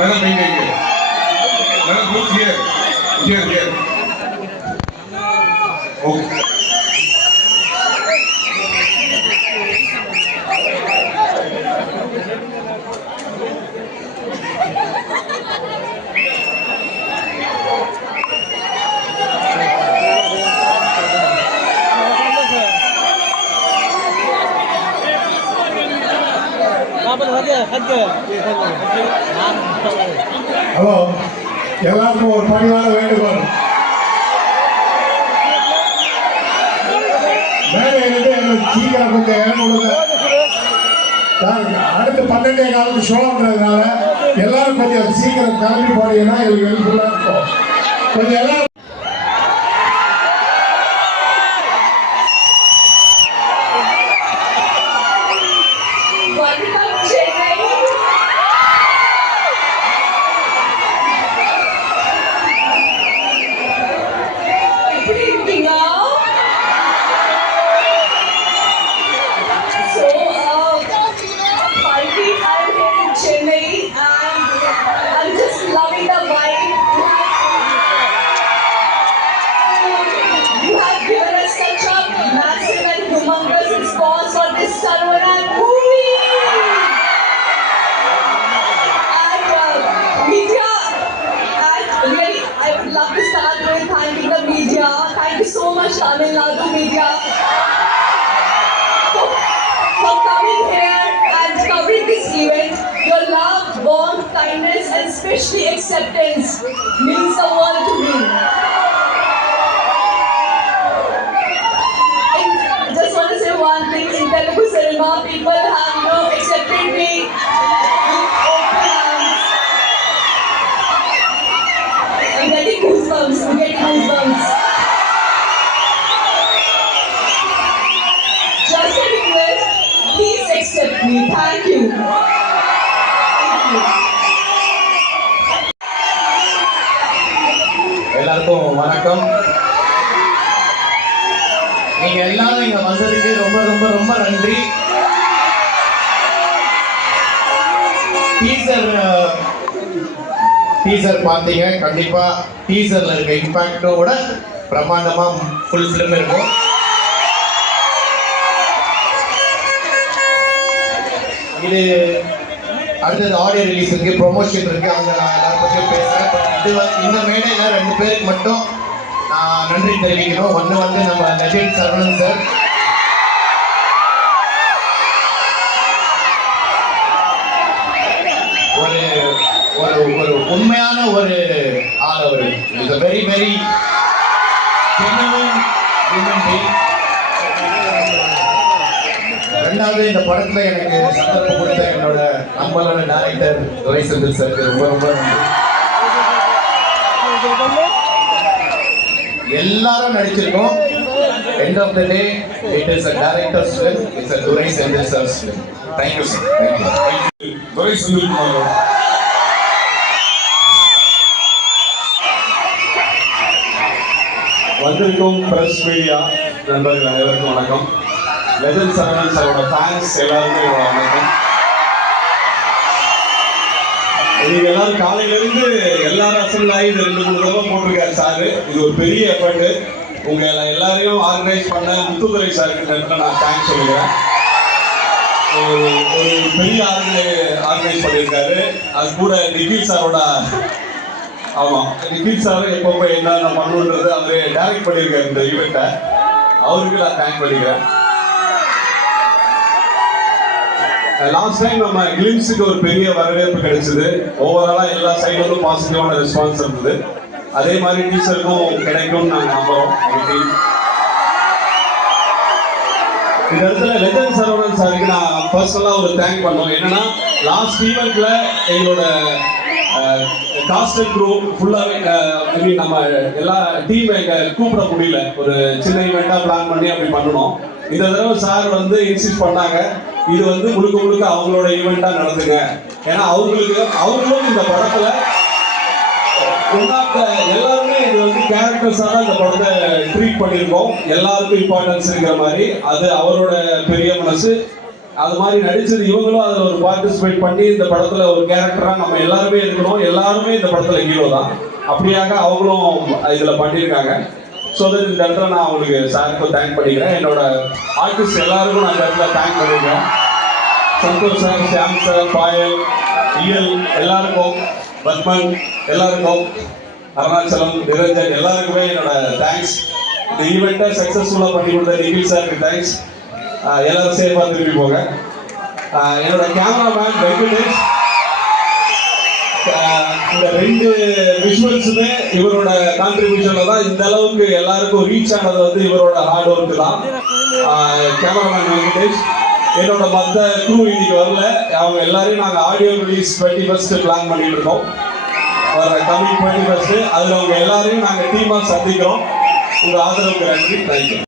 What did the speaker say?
Madam, Madam, look here. Here. Okay. Hello, எல்லாருக்கும் ஒரு பணிவான வேண்டுகோள். மேடையிலிருந்து எங்களுக்கு சீக்கிரம் கொஞ்சம் இடம் கொடுங்க. அடுத்து 12:15 ஷோன்றதுனால எல்லாரும் கொஞ்சம் சீக்கிரம் கிளம்பி போனீங்கன்னா எங்களுக்கு ஹெல்ப்ஃபுல்லாக இருக்கும். கொஞ்சம் எல்லாரும் Tamil Nadu media for coming here and covering this event. Your love, warmth, kindness and especially acceptance means the world to me. I just want to say one thing. In Telugu cinema, people have accepted me with open arms. I'm getting goosebumps. Please accept me. Thank you. எல்லாருக்கும் வணக்கம். நீங்க எல்லாரும் இங்க வந்ததுக்கு ரொம்ப ரொம்ப ரொம்ப நன்றி. டீசர் பார்த்தீங்க. கண்டிப்பா டீசர்ல இருக்க இம்பாக்டோட பிரம்மாண்டமா ஃபுல் ஃபிலிம் இருக்கும். இது அடுத்தது ஆடியோ ரிலீஸ் இருக்கு, ப்ரொமோஷன் இருக்கு. அவங்க நான் எல்லாரும் பற்றியும் பேசுறேன். இந்த மேடையில 2 பேருக்கு மட்டும் நான் நன்றி தெரிவிக்கணும். ஒன்று வந்து நம்ம லெஜெண்ட் சரவணன் சார். ஒரு உண்மையான ஒரு ஆள். அவர் is a very very genuine human being. ரெண்டாவது, இந்த படத்துல எனக்கு சந்தர்ப்பம் கொடுத்த என்னோட நம்மளோட டைரக்டர் துரை செந்தில் சாருக்கு ரொம்ப ரொம்ப நன்றி. எல்லாரும் நடிச்சிருக்கோம். End of the day, it is a director's film. It's a Durai Sendil sir's film. Thank you, sir. Thank you. Durai Sendil Kumar. வந்திருக்கும் பிரஸ் மீடியா நண்பர்கள் அனைவருக்கும் வணக்கம். லெஜண்ட் சரவணன் சாரோட ஃபேன்ஸ் எல்லாருமே வணக்கம். நீங்க எல்லாரும் காலையிலிருந்து எல்லாரும் அசம்பிள் ஆகி 2-3 தடவை போட்டிருக்காரு சாரு. இது ஒரு பெரிய எஃபர்ட். உங்க எல்லாரையும் ஆர்கனைஸ் பண்ண முத்துதுரை சாருக்கு நான் தேங்க்ஸ் சொல்லுகிறேன். ஒரு பெரிய ஆர்கனைஸ் பண்ணியிருக்காரு. அது கூட நிகில் சாரோட நிகில் சார் எப்போ என்ன பண்ணணுன்றது அவரு டைரக்ட் பண்ணியிருக்காரு இந்த ஈவெண்ட்டை. அவருக்கு நான் தேங்க் பண்ணிக்கிறேன். லாஸ்ட் டைம் நம்ம கிளிம்ஸுக்கு ஒரு பெரிய வரவேற்பு கிடைச்சது. ஓவராலா எல்லா சைடும் பாசிட்டிவான ரெஸ்பான்ஸ் இருந்தது. அதே மாதிரி டீச்சருக்கும் கிடைக்கும்னு நாங்கள் நம்புறோம். இந்த இடத்துல லெஜண்ட் சரவணன் சாருக்கு நான் பர்சனலா ஒரு தேங்க் பண்ணோம். என்னன்னா லாஸ்ட் ஈவெண்ட்ல எங்களோட காஸ்ட் அண்ட் க்ரூ ஃபுல்லாகவே நம்ம எல்லா டீம் கூப்பிட முடியல. ஒரு சின்ன ஈவெண்ட்டாக பிளான் பண்ணி அப்படி பண்ணணும். இந்த தடவை சார் வந்து இன்சிஸ்ட் பண்ணாங்க, இது வந்து முழுக்க அவங்களோட ஈவெண்ட்டாக நடத்துங்க. ஏன்னா அவங்களும் இந்த படத்தில் எல்லாருமே இது வந்து கேரக்டர்ஸாக இந்த படத்தை ட்ரீட் பண்ணியிருக்கோம். எல்லாருக்கும் இம்பார்ட்டன்ஸ் இருக்கிற மாதிரி அது அவரோட பெரிய மனசு. அது மாதிரி நடிச்சது இவங்களும் அதில் ஒரு பார்ட்டிசிபேட் பண்ணி இந்த படத்துல ஒரு கேரக்டரா நம்ம எல்லாருமே இருக்கணும், எல்லாருமே இந்த படத்துல ஹீரோ தான், அப்படியாக அவங்களும் இதுல பண்ணியிருக்காங்க. ஸோ தட் இந்த இடத்துல நான் அவங்களுக்கு சாருக்கும் தேங்க் பண்ணிக்கிறேன். என்னோட ஆர்டிஸ்ட் எல்லாருக்கும் நான் இந்த இடத்துல தேங்க் பண்ணிக்கிறேன். சந்தோஷ் சார், ஷியாம் சார், பாயல், இயல் எல்லாருக்கும், பத்மன் எல்லாருக்கும், அருணாச்சலம், நிரஞ்சன் எல்லாருக்குமே என்னோட தேங்க்ஸ். இந்த ஈவெண்ட்டை சக்ஸஸ்ஃபுல்லாக பண்ணி கொடுத்த நிகில் சாருக்கு தேங்க்ஸ். எல்லாரும் சேஃபாக திரும்பி போங்க. என்னோட கேமராமேன் வெங்கடேஷ், இந்த 2 விஷுவல்ஸுமே இவரோட கான்ட்ரிபியூஷன்ல தான் இந்த அளவுக்கு எல்லாருக்கும் ரீச் ஆனது வந்து இவரோட ஹார்ட் ஒர்க்கு தான். கேமராமேன் வெங்கடேஷ். என்னோட மற்ற க்ரூ இன்னைக்கு வரல, அவங்க எல்லாரையும் நாங்கள் ஆடியோ ரிலீஸ் 21st பிளான் பண்ணிட்டு இருக்கோம், வர கமிங் 21st. அதில் அவங்க எல்லாரையும் நாங்கள் டீமாக சந்திக்கிறோம். உங்கள் ஆதரவுக்கு நன்றி. தேங்க்யூ.